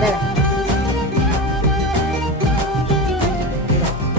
来来。